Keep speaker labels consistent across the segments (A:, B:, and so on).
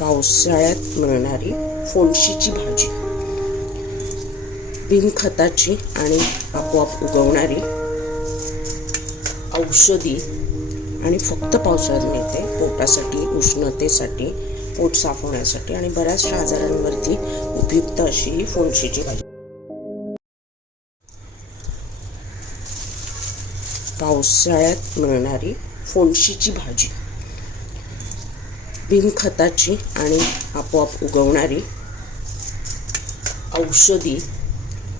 A: पावसाळ्यात मिळणारी फोणशीची भाजी. बिनखताची आणि आपोआप उगवणारी औषधी आणि फक्त पावसाळ्यात मिळते पोटासाठी उष्णतेसाठी पोट साफ होण्यासाठी आणि बऱ्याचशा आजारांवरती उपयुक्त अशी ही फोणशीची भाजी. पावसाळ्यात मिळणारी फोणशीची भाजी. बिनखताची आणि आपोआप उगवणारी औषधी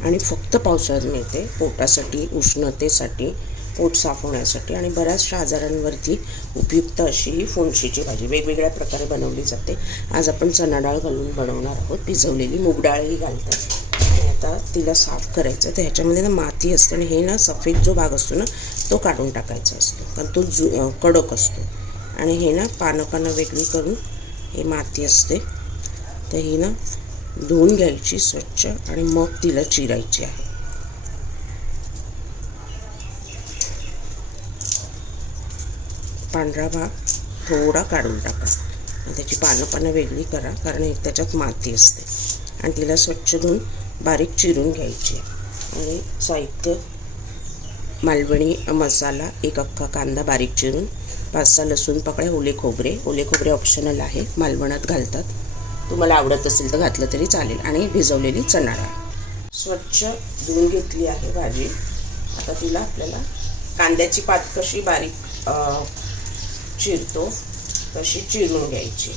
A: आणि फक्त पावसाळ्यात मिळते. पोटासाठी उष्णतेसाठी पोट साफ होण्यासाठी आणि बऱ्याचशा आजारांवरती उपयुक्त अशी ही फोणशीची भाजी. वेगवेगळ्या प्रकारे बनवली जाते. आज आपण चणा डाळ घालून बनवणार आहोत. भिजवलेली मूग डाळही घालतात. आणि आता तिला साफ करायचं. तर ह्याच्यामध्ये ना माती असते आणि हे ना सफेद जो भाग असतो ना तो काढून टाकायचा असतो. कारण तो जु कडक असतो. आणि हे ना पानं पानं वेगळी करून हे माती असते. तर ही ना धुवून घ्यायची स्वच्छ आणि मग तिला चिरायची आहे. पांढरा भाग थोडा काढून टाका. आणि त्याची पानं पानं वेगळी करा कारण त्याच्यात माती असते. आणि तिला स्वच्छ धुवून बारीक चिरून घ्यायची आणि साहित्य मालवणी मसाला एक अख्खा कांदा बारीक चिरून पाच सहा लसूण पकड्या ओले खोबरे. ओले खोबरे ऑप्शनल आहे मालवणात घालतात. तुम्हाला आवडत असेल तर घातलं तरी चालेल. आणि भिजवलेली चणा डाळ स्वच्छ धुवून घेतली आहे भाजी. आता तिला आपल्याला कांद्याची पात कशी बारीक चिरतो तशी चिरून घ्यायची.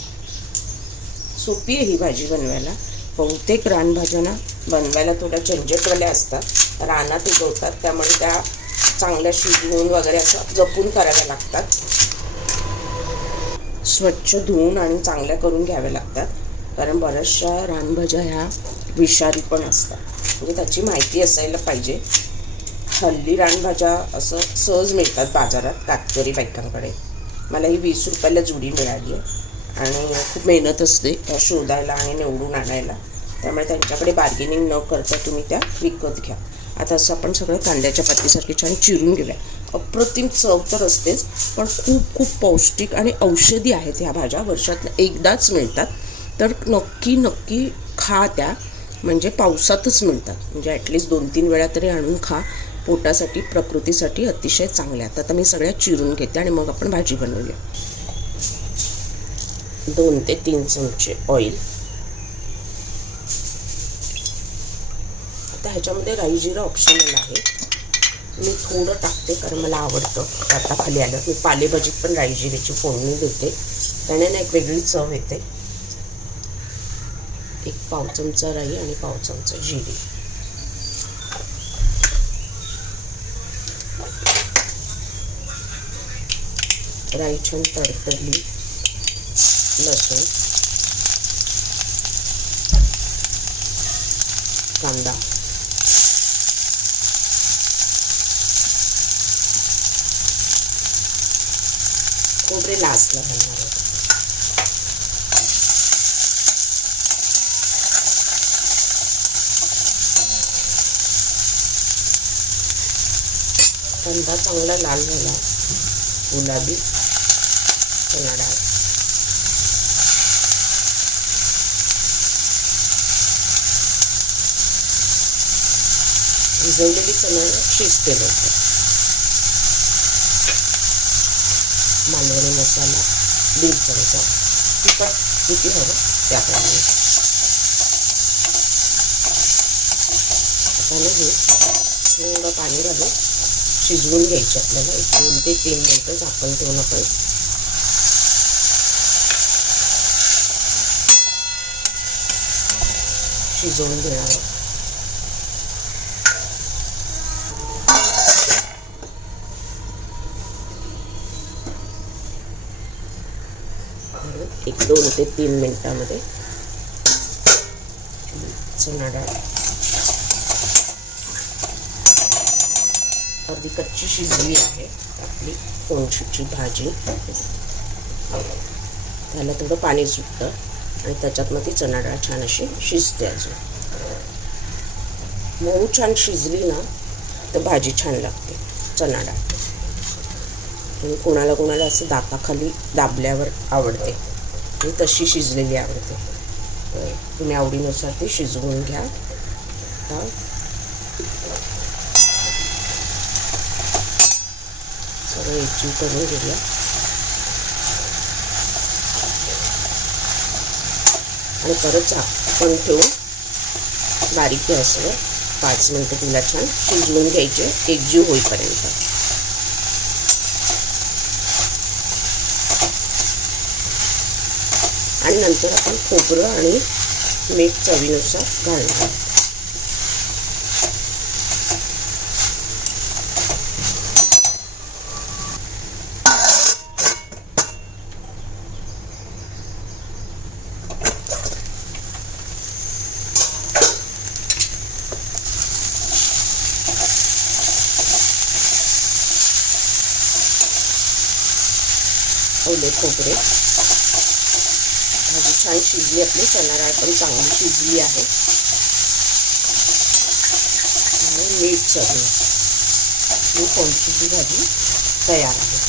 A: सोपी आहे ही भाजी बनवायला. बहुतेक रानभाज्या ना बनवायला थोड्या झंझटवाल्या असतात. रानात उगवतात. त्यामुळे त्या चांगल्या शिजवून वगैरे असं जपून कराव्या लागतात. स्वच्छ धुवून आणि चांगल्या करून घ्याव्या लागतात. कारण बऱ्याचशा रानभाज्या ह्या विषारी पण असतात. म्हणजे त्याची माहिती असायला पाहिजे. हल्ली रानभाज्या असं सहज मिळतात बाजारात कातकरी बायकांकडे. मला ही वीस रुपयाला जुडी मिळाली आहे. आणि खूप मेहनत असते त्या शोधायला आणि निवडून आणायला. त्यामुळे त्यांच्याकडे बार्गेनिंग न करता तुम्ही त्या विकत घ्या. आता असं आपण सगळं कांद्याच्या पातीसारखी छान चिरून घेऊया. अप्रतिम चव तर असतेच पण खूप खूप पौष्टिक आणि औषधी आहेत ह्या भाज्या. वर्षात एकदाच मिळतात. तर नक्की नक्की खा त्या. म्हणजे पावसातच मिळतात. म्हणजे ॲटलिस्ट दोन तीन वेळा तरी आणून खा. पोटासाठी प्रकृतीसाठी अतिशय चांगल्या आहेत. आता मी सगळ्या चिरून घेते आणि मग आपण भाजी बनवूया. दोन ते तीन चमचे ऑइल आता ह्याच्यामध्ये राई जिरं ऑप्शनल आहे. मी थोडं टाकते कारण मला आवडतं. आता खाली आलं. मी पालेभाजीत पण राई जिऱ्याची फोडणी देते. त्याने ना एक वेगळी चव येते. एक पाव चमचा राई आणि पाव चमचा जिरे. राई छान तडतडली. लसूण. कांदा. खोबरे लास्टला घालणार आहे कांदा चांगला लाल झाला गुलाबी चणा डाळ भिजवलेली चणा शिजते लवकर मालवणी मसाला दीड चमचा तिखट किती हवं त्याप्रमाणे आता ना हे थोडं पाणी घालून शिजवून घ्यायचे आपल्याला एक दोन ते तीन मिनटं झाकण ठेवून आपण शिजवून घेणार आहोत एक दोन ते तीन मिनटामध्ये चणा डाळ अर्धी कच्ची शिजली आहे आपली कोणशीची भाजी. त्याला थोडं पाणी सुटतं आणि त्याच्यात मग ती चणा डाळ छान अशी शिजते अजून. मऊ छान शिजली ना तर भाजी छान लागते चणा डाळ आणि कोणाला कोणाला असं दाताखाली दाबल्यावर आवडते. मी तशी शिजलेली आवडते. तर तुम्ही आवडीनुसार ती शिजवून घ्या. आता सगळं एकजीव करून घेऊया. आणि परत झाकण ठेवून बारीक गॅसवर पाच मिनटं तिला छान शिजवून घ्यायचे. एकजीव होईपर्यंत. आणि नंतर आपण खोबरं आणि मीठ चवीनुसार घालणार ओले खोबरे. भाजी छान शिजली आपली चणा डाळ पण चांगली शिजली आहे. आणि मीठ चवी ही कोणतीची भाजी? तयार आहे.